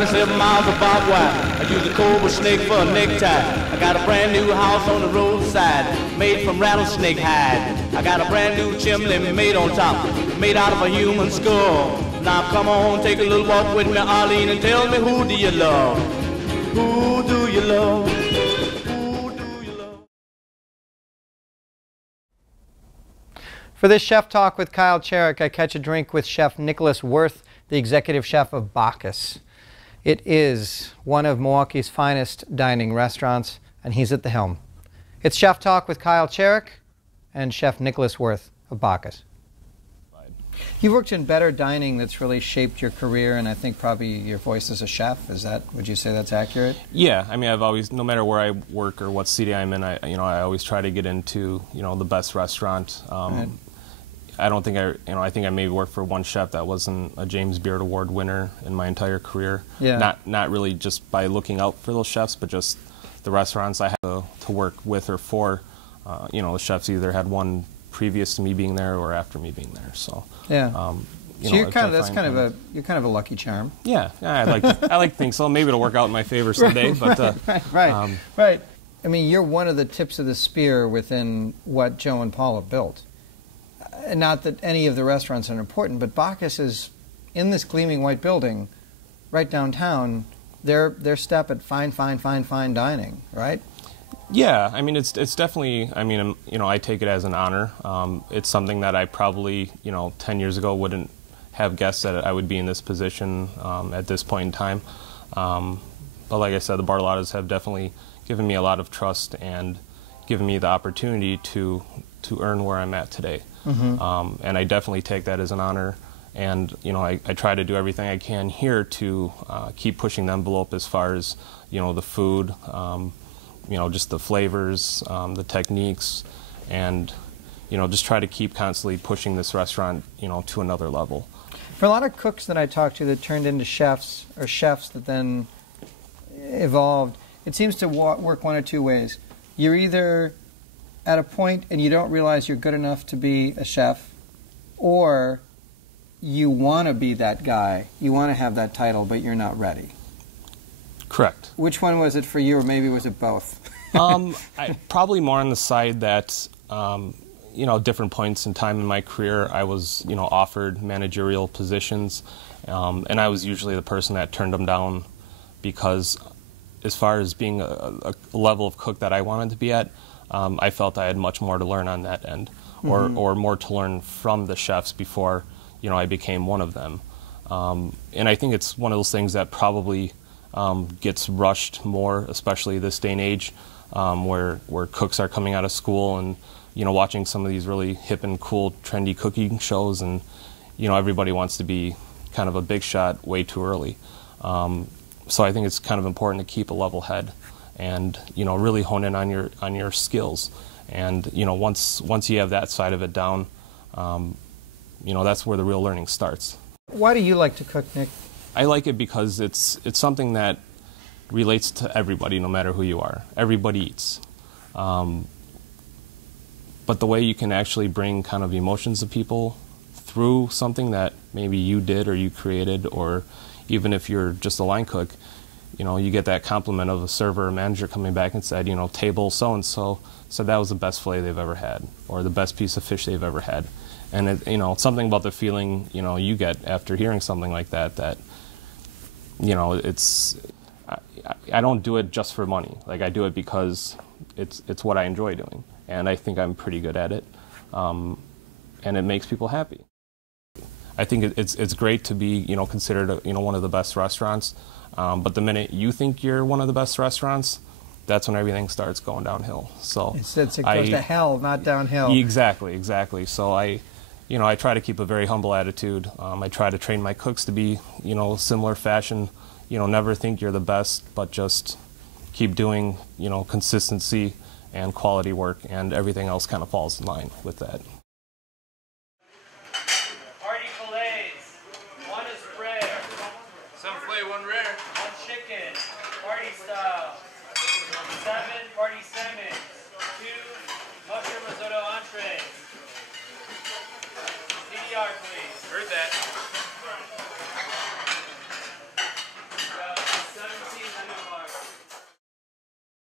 27 miles of barbed wire. I use a cobra snake for a necktie. I got a brand new house on the roadside, made from rattlesnake hide. I got a brand new chimney made on top, made out of a human skull. Now come on, take a little walk with me, Arlene, and tell me, who do you love? Who do you love? Who do you love? For this Chef Talk with Kyle Cherek, I catch a drink with Chef Nick Wirth, the executive chef of Bacchus. It is one of Milwaukee's finest dining restaurants, and he's at the helm. It's Chef Talk with Kyle Cherek and Chef Nick Wirth of Bacchus. You've worked in better dining that's really shaped your career, and I think probably your voice as a chef. Would you say that's accurate? Yeah, I mean, I've always, no matter where I work or what city I'm in, I always try to get into, the best restaurant. Right. I don't think I think I maybe worked for one chef that wasn't a James Beard Award winner in my entire career. Yeah. Not really just by looking out for those chefs, but just the restaurants I had to work with or for. The chefs either had won previous to me being there or after me being there. So yeah. So you're kind of a lucky charm. Yeah, I like to think so. Maybe it'll work out in my favor someday. Right. I mean, you're one of the tips of the spear within what Joe and Paula built. Not that any of the restaurants are important, but Bacchus is in this gleaming white building right downtown. Their step at fine dining, right? Yeah, I mean, it's definitely, I take it as an honor. It's something that I probably, 10 years ago wouldn't have guessed that I would be in this position at this point in time. But like I said, the Bartolottas have definitely given me a lot of trust and given me the opportunity to earn where I'm at today. Mm-hmm. And I definitely take that as an honor. And, I try to do everything I can here to keep pushing the envelope as far as, the food, just the flavors, the techniques, and, just try to keep constantly pushing this restaurant, to another level. For a lot of cooks that I talked to that turned into chefs, or chefs that then evolved, it seems to work one of two ways. You're either at a point and you don't realize you're good enough to be a chef, or you want to be that guy, you want to have that title, but you're not ready. Correct. Which one was it for you, or maybe was it both? Probably more on the side that, different points in time in my career, I was, offered managerial positions, and I was usually the person that turned them down because as far as being a level of cook that I wanted to be at, I felt I had much more to learn on that end, or more to learn from the chefs before, I became one of them. And I think it's one of those things that probably gets rushed more, especially this day and age, where cooks are coming out of school and, watching some of these really hip and cool, trendy cooking shows, and, everybody wants to be kind of a big shot way too early. So I think it's kind of important to keep a level head and, really hone in on your skills. And, once you have that side of it down, that's where the real learning starts. Why do you like to cook, Nick? I like it because it's something that relates to everybody, no matter who you are. Everybody eats. But the way you can actually bring kind of emotions to people through something that maybe you did or you created, or even if you're just a line cook, you get that compliment of a server or manager coming back and said, table so-and-so said that was the best filet they've ever had, or the best piece of fish they've ever had. And it's something about the feeling, you get after hearing something like that, I don't do it just for money. Like, I do it because it's what I enjoy doing, and I think I'm pretty good at it, and it makes people happy. I think it's great to be, considered, one of the best restaurants, but the minute you think you're one of the best restaurants, that's when everything starts going downhill. So it goes to hell, not downhill. Exactly. So I try to keep a very humble attitude. I try to train my cooks to be, similar fashion. Never think you're the best, but just keep doing, consistency and quality work, and everything else kind of falls in line with that. Party fillets. One is rare. Some filet, one rare. One chicken. Party style. 7 party salmon. 2 mushroom risotto entree.